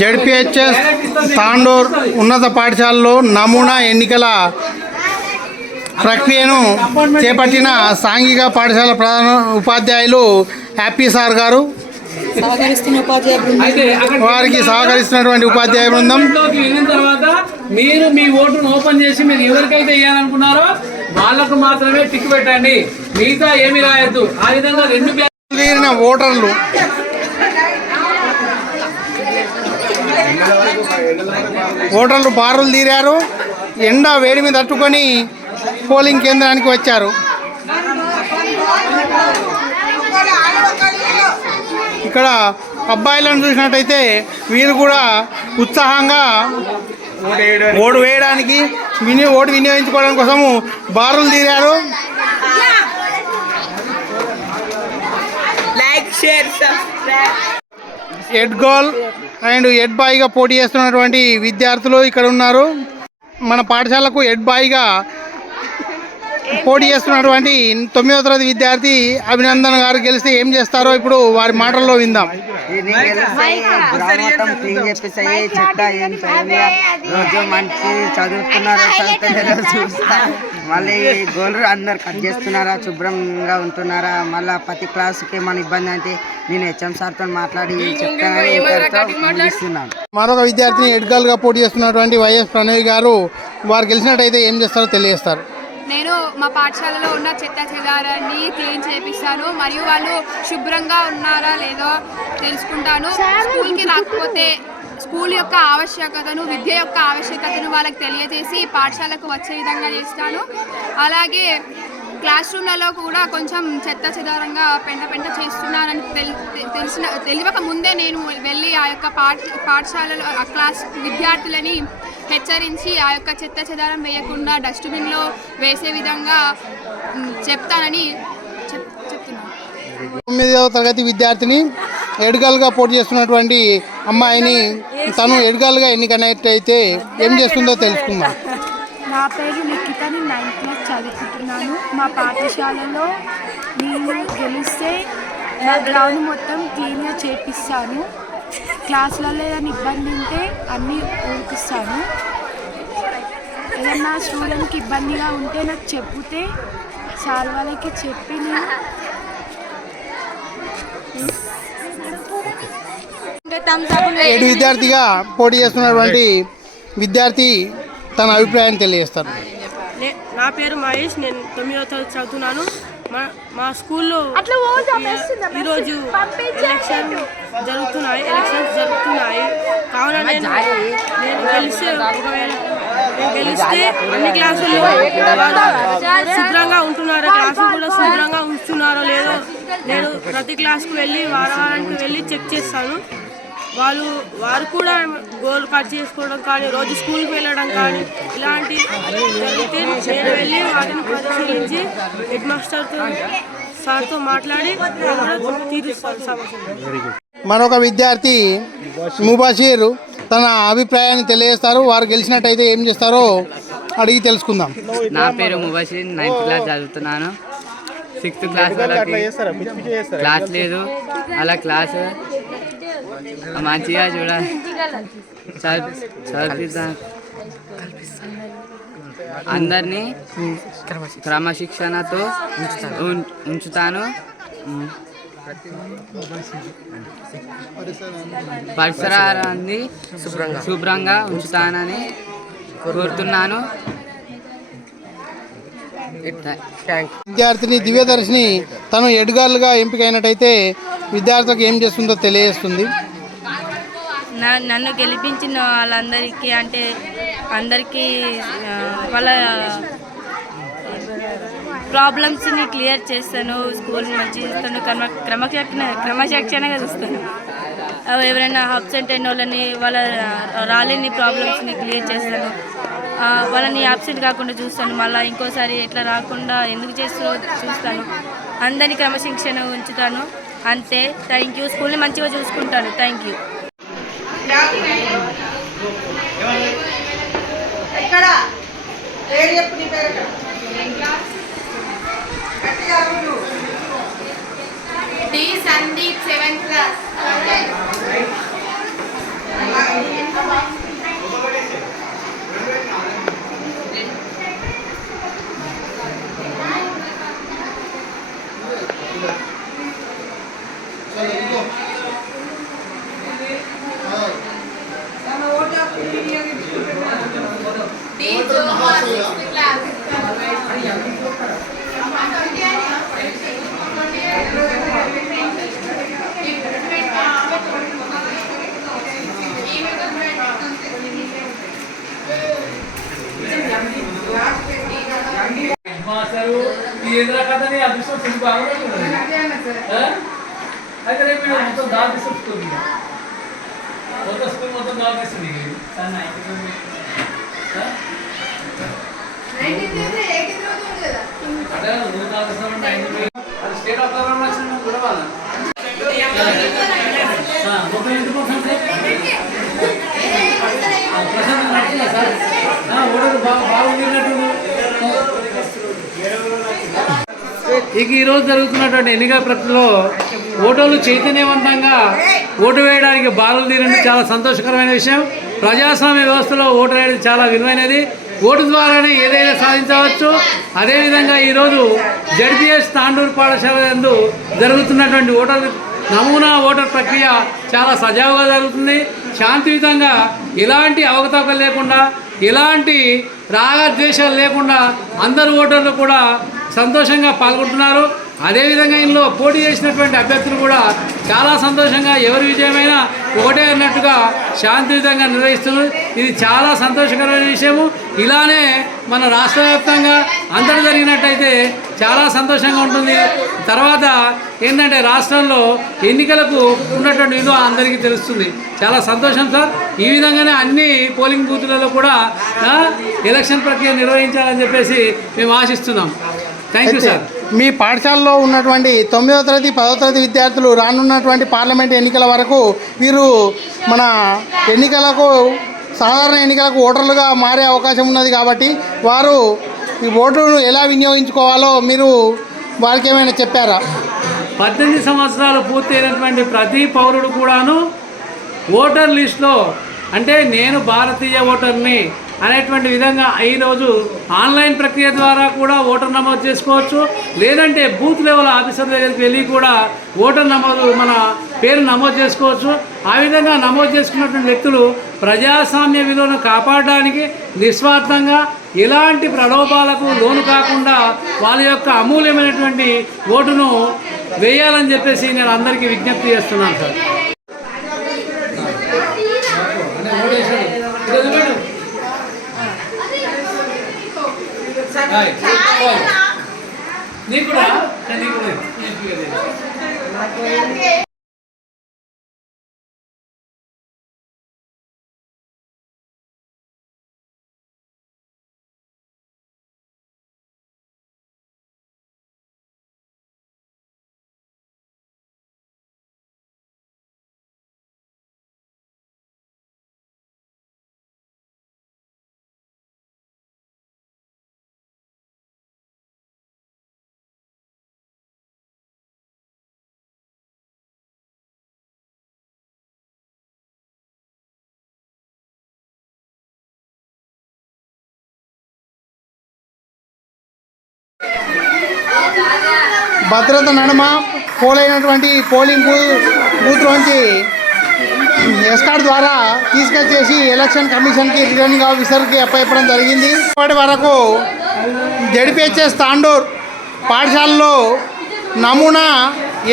ZPHS Tandur ఉన్నత పాఠశాలలో నమూనా ఎన్నికల ప్రక్రియను చేపట్టిన సాంఘిక పాఠశాల ప్రధాన ఉపాధ్యాయులు హ్యాపీ సార్ గారు, వారికి సహకరిస్తున్నటువంటి ఉపాధ్యాయ బృందం. మీరు మీ ఓటును ఓపెన్ చేసి మీరు ఎవరికైతే వేయాలనుకున్నారో వాళ్ళకు మాత్రమే టిక్ పెట్టండి, మిగతా ఏమి రాయొద్దు. ఆ విధంగా రెండు తీరిన ఓటర్లు బారులు తీరారు. ఎండ వేడి మీద తట్టుకొని పోలింగ్ కేంద్రానికి వచ్చారు. ఇక్కడ అబ్బాయిలను చూసినట్టయితే వీరు కూడా ఉత్సాహంగా ఓటు వేయడానికి ఓటు వినియోగించుకోవడం కోసము బారులు తీరారు. హెడ్ గర్ల్ అండ్ హెడ్ బాయ్గా పోటీ చేస్తున్నటువంటి విద్యార్థులు ఇక్కడ ఉన్నారు. మన పాఠశాలకు హెడ్ బాయ్గా పోటీ చేస్తున్నటువంటి 9వ తరగతి విద్యార్థి అభినందన్ గారు గెలిస్తే ఏం చేస్తారో ఇప్పుడు వారి మాటల్లో విందాం. రోజు మంచి చదువుతున్నారా, చూస్తా మళ్ళీ గోళ్ళు అందరు కట్ చేస్తున్నారా, శుభ్రంగా ఉంటున్నారా, మళ్ళీ ప్రతి క్లాసుకి ఏమైనా ఇబ్బంది అంటే నేను హెచ్ఎం సార్తో మాట్లాడి చెప్తానని. మరొక విద్యార్థిని హెడ్ గర్ల్గా పోటీ చేస్తున్నటువంటి వైఎస్ ప్రణవి గారు, వారు గెలిచినట్టయితే ఏం చేస్తారో తెలియజేస్తారు. నేను మా పాఠశాలలో ఉన్న చెత్త చెదారాన్ని క్లీన్ చేపిస్తాను, మరియు వాళ్ళు శుభ్రంగా ఉన్నారా లేదో తెలుసుకుంటాను. స్కూల్కి రాకపోతే స్కూల్ యొక్క ఆవశ్యకతను, విద్య యొక్క ఆవశ్యకతను వాళ్ళకి తెలియజేసి పాఠశాలకు వచ్చే విధంగా చేస్తాను. అలాగే క్లాస్ రూమ్లలో కూడా కొంచెం చెత్త చెదారంగా పెంట చేస్తున్నారని తెలియక ముందే నేను వెళ్ళి ఆ యొక్క పాఠశాలలో ఆ క్లాస్ విద్యార్థులని హెచ్చరించి ఆ యొక్క చెత్త చెదారం వేయకుండా డస్ట్బిన్లో వేసే విధంగా చెప్తానని చెప్తున్నాను. 9వ తరగతి విద్యార్థిని హెడ్ గర్ల్గా పోటీ చేస్తున్నటువంటి అమ్మాయిని తను హెడ్ గర్ల్గా ఎన్నికైనట్టయితే ఏం చేస్తుందో తెలుసుకుందాం. నా పేరు లిఖితని 9th క్లాస్ చదువుకుంటున్నాను. మా పాఠశాలలో నేను గెలిస్తే నా గ్రౌండ్ మొత్తం క్లీన్గా చేపిస్తాను. క్లాసులలో ఏదైనా ఇబ్బంది ఉంటే అన్నీ ఊరిపిస్తాను. ఏదన్నా స్టూడెంట్కి ఇబ్బందిగా ఉంటే నాకు చెప్తే సార్ వాళ్ళకి చెప్పి నేను హెడ్ విద్యార్థిగా పోటీ చేస్తున్నటువంటి విద్యార్థి తన అభిప్రాయాన్ని తెలియజేస్తారు. నా పేరు మహేష్, నేను 9వ తరగతి చదువుతున్నాను. మా స్కూల్లో ఈరోజు ఎలక్షన్స్ జరుగుతున్నాయి. కావున నేను గెలిస్తే అన్ని క్లాసుల్లో శుభ్రంగా ఉంటున్నారో, క్లాసులు కూడా శుభ్రంగా ఉంచుతున్నారో లేదో నేను ప్రతి క్లాస్కి వెళ్ళి వారానికి వెళ్ళి చెక్ చేస్తాను. వారు కూడా గోల్ కట్ చేసుకోవడం కానీ, రోజు స్కూల్కి వెళ్ళడం కానీ ఇలాంటి జరిగితే నేను వెళ్ళి వాటిని పరిశీలించి హెడ్ మాస్టర్తో సార్తో మాట్లాడి తీరుస్తాను సమస్యలు. మరొక విద్యార్థి ముబాషీర్ తన అభిప్రాయాన్ని తెలియజేస్తారు. వారు గెలిచినట్టయితే ఏం చేస్తారో అడిగి తెలుసుకుందాం. నా పేరు ముబాషీర్, 9th క్లాస్ చదువుతున్నాను. 6th క్లాస్ వాళ్ళకి క్లాస్ లేదు, అలా క్లాస్ మంచిగా చదివిద్దాం, అందరినీ క్రమశిక్షణతో ఉంచుతాను. పరిసరాన్ని శుభ్రంగా ఉంచుతానని కోరుతున్నాను. విద్యార్థిని దివ్యదర్శిని తను హెడ్ గర్ల్గా ఎంపికైనట్టయితే విద్యార్థులకు ఏం చేస్తుందో తెలియజేస్తుంది. నన్ను గెలిపించిన వాళ్ళందరికీ అంటే అందరికీ వాళ్ళ ప్రాబ్లమ్స్ని క్లియర్ చేస్తాను. స్కూల్ మంచిగా చూస్తాను, క్రమశిక్షణగా చూస్తాను. ఎవరైనా అబ్సెంట్ అయిన వాళ్ళని, వాళ్ళ రాలేని ప్రాబ్లమ్స్ని క్లియర్ చేస్తాను. వాళ్ళని అబ్సెంట్ కాకుండా చూస్తాను. మళ్ళీ ఇంకోసారి ఎట్లా రాకుండా ఎందుకు చూస్తాను. అందరినీ క్రమశిక్షణ ఉంచుతాను. అంతే. Thank you. స్కూల్ని మంచిగా చూసుకుంటాను. Thank you. D Sandeep 7th class. Master ఈ ఎదురా కథని అదృష్టం ఫుల్ బాగుంటుంది. అయితే రేపు మొత్తం దారి తీసుకుంటుంది, మొత్తం స్కూల్ మొత్తం దారి తీస్తుంది. అదే నువ్వు దాల్చేస్తామంటే అది స్టేట్ ఆఫ్ గవర్నమెంట్ వచ్చిన కూడా వాళ్ళ మొత్తం ఎందుకు ప్రశాంతం నడుతుందా సార్? ఓడలు బాగుండినట్టు. ఇక ఈరోజు జరుగుతున్నటువంటి ఎన్నికల ప్రక్రియలో ఓటర్లు చైతన్యవంతంగా ఓటు వేయడానికి బారులు తీరడం చాలా సంతోషకరమైన విషయం. ప్రజాస్వామ్య వ్యవస్థలో ఓటు వేయడం చాలా విలువైనది. ఓటు ద్వారానే ఏదైనా సాధించవచ్చు. అదేవిధంగా ఈరోజు జడ్పీఎస్ తాండూరు పాఠశాల యందు జరుగుతున్నటువంటి నమూనా ఓటర్ ప్రక్రియ చాలా సజావుగా జరుగుతుంది. శాంతియుతంగా ఎలాంటి అవకతవకలు లేకుండా, ఎలాంటి రాగద్వేషాలు లేకుండా అందరు ఓటర్లు కూడా సంతోషంగా పాల్గొంటున్నారు. అదేవిధంగా ఇందులో పోటీ చేసినటువంటి అభ్యర్థులు కూడా చాలా సంతోషంగా ఎవరి విజయమైనా ఒకటే అన్నట్టుగా శాంతియుతంగా నిర్వహిస్తున్నారు. ఇది చాలా సంతోషకరమైన విషయము. ఇలానే మన రాష్ట్ర వ్యాప్తంగా అందరూ జరిగినట్టయితే చాలా సంతోషంగా ఉంటుంది. తర్వాత ఏంటంటే రాష్ట్రంలో ఎన్నికలకు ఉన్నటువంటి విలువ అందరికీ తెలుస్తుంది. చాలా సంతోషం సార్. ఈ విధంగానే అన్ని పోలింగ్ బూతులలో కూడా ఎలక్షన్ ప్రక్రియ నిర్వహించాలని చెప్పేసి మేము ఆశిస్తున్నాం. Thank you sir. మీ పాఠశాలలో ఉన్నటువంటి 9వ తరగతి 10వ తరగతి విద్యార్థులు రానున్నటువంటి పార్లమెంట్ ఎన్నికల వరకు వీరు మన ఎన్నికలకు సాధారణ ఎన్నికలకు ఓటర్లుగా మారే అవకాశం ఉన్నది కాబట్టి వారు ఈ ఓటును ఎలా వినియోగించుకోవాలో మీరు వారికి ఏమైనా చెప్పారా? 18 సంవత్సరాలు పూర్తయినటువంటి ప్రతి పౌరుడు కూడాను ఓటర్ లిస్టులో అంటే నేను భారతీయ ఓటర్ని అనేటువంటి విధంగా ఈరోజు ఆన్లైన్ ప్రక్రియ ద్వారా కూడా ఓటర్ నమోదు చేసుకోవచ్చు. లేదంటే బూత్ లెవెల్ ఆఫీసర్ దగ్గరికి వెళ్ళి కూడా ఓటర్ నమోదు మన పేరు నమోదు చేసుకోవచ్చు. ఆ విధంగా నమోదు చేసుకున్నటువంటి వ్యక్తులు ప్రజాస్వామ్య విలువను కాపాడడానికి నిస్వార్థంగా ఎలాంటి ప్రలోభాలకు లోను కాకుండా వాళ్ళ యొక్క అమూల్యమైనటువంటి ఓటును వేయాలని చెప్పేసి నేను అందరికీ విజ్ఞప్తి చేస్తున్నాను సార్. నీకు కూడా భద్రత నడుమ పోలైనటువంటి పోలింగ్ బూత్లోంచి ఎస్కార్డ్ ద్వారా తీసుకొచ్చేసి ఎలక్షన్ కమిషన్కి రిటర్నింగ్ ఆఫీసర్కి అప్పచెప్పడం జరిగింది. ఇప్పటి వరకు జడ్పీహెచ్ఎస్ తాండూర్ పాఠశాలలో నమూనా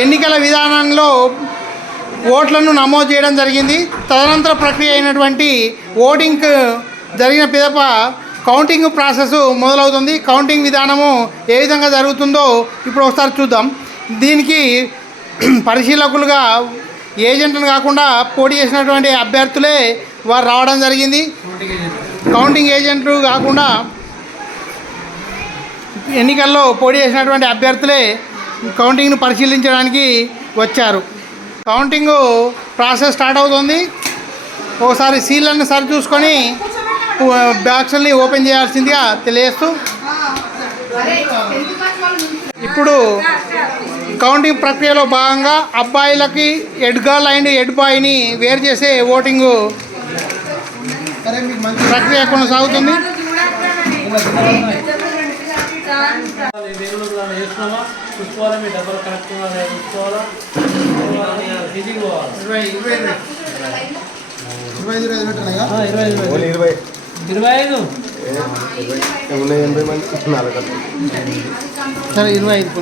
ఎన్నికల విధానంలో ఓట్లను నమోదు చేయడం జరిగింది. తదనంతర ప్రక్రియ అయినటువంటి ఓటింగ్ జరిగిన పిదప కౌంటింగ్ ప్రాసెస్ మొదలవుతుంది. కౌంటింగ్ విధానము ఏ విధంగా జరుగుతుందో ఇప్పుడు ఒకసారి చూద్దాం. దీనికి పరిశీలకులుగా ఏజెంట్లు కాకుండా పోటీ చేసినటువంటి అభ్యర్థులే వారు రావడం జరిగింది. కౌంటింగ్ ఏజెంట్లు కాకుండా ఎన్నికల్లో పోటీ చేసినటువంటి అభ్యర్థులే కౌంటింగ్ను పరిశీలించడానికి వచ్చారు. కౌంటింగ్ ప్రాసెస్ స్టార్ట్ అవుతుంది. ఒకసారి సీళ్ళని సరి చూసుకొని బాక్సుల్ని ఓపెన్ చేయాల్సిందిగా తెలియజేస్తూ ఇప్పుడు కౌంటింగ్ ప్రక్రియలో భాగంగా అబ్బాయిలకి హెడ్ గర్ల్ అండ్ హెడ్ బాయ్ని వేరు చేసే ఓటింగ్ ప్రక్రియ కొనసాగుతుంది. వేస్తున్నామా చూసుకోవాలా, మీ డబ్బులు కరెక్ట్ చూసుకోవాలా, ఇంటికి పోవాలి. 25 సరే 25.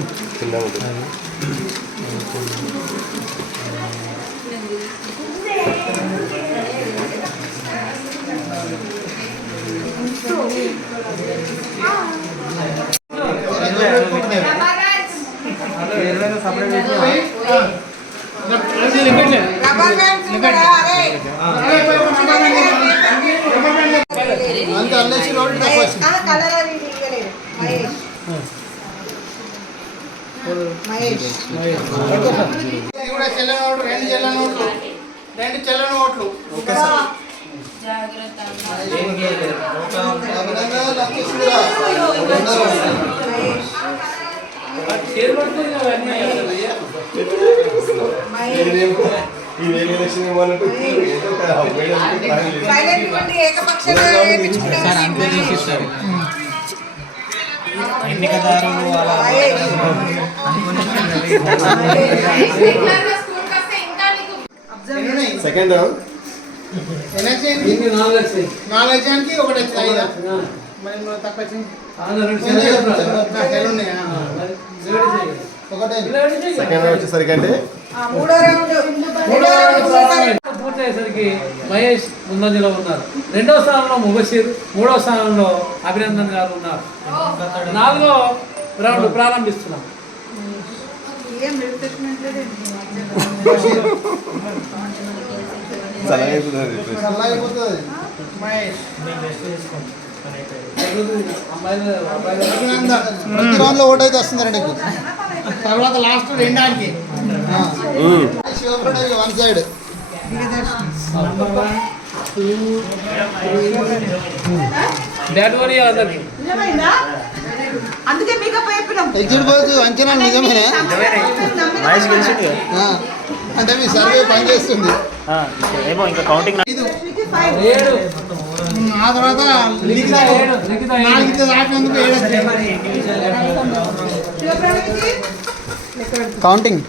రెండు చెల్లని ఓట్లు. ఎన్నికదారులు అలా సెకండ్ రౌండ్ 4 వచ్చానికి ఒకటి వచ్చింది 5. మరి తక్కువ వచ్చింది సెకండ్ రౌండ్ వచ్చేసరికి అంటే పూర్తయ్యేసరికి మహేష్ ముందంజలో ఉన్నారు. 2వ స్థానంలో ముబషీర్, 3వ స్థానంలో అభినందన్ గారు ఉన్నారు. 4వ రౌండ్ ప్రారంభిస్తున్నాం. ప్రతి రౌండ్ లో ఓటు అయితే వస్తుంది నీకు. తర్వాత లాస్ట్ రెండానికి వన్ సైడ్ ఎగ్జిట్ అంచనా నిజమేనా? అంటే మీ సర్వే పనిచేస్తుంది. ఆ తర్వాత దాకేందుకు కౌంటింగ్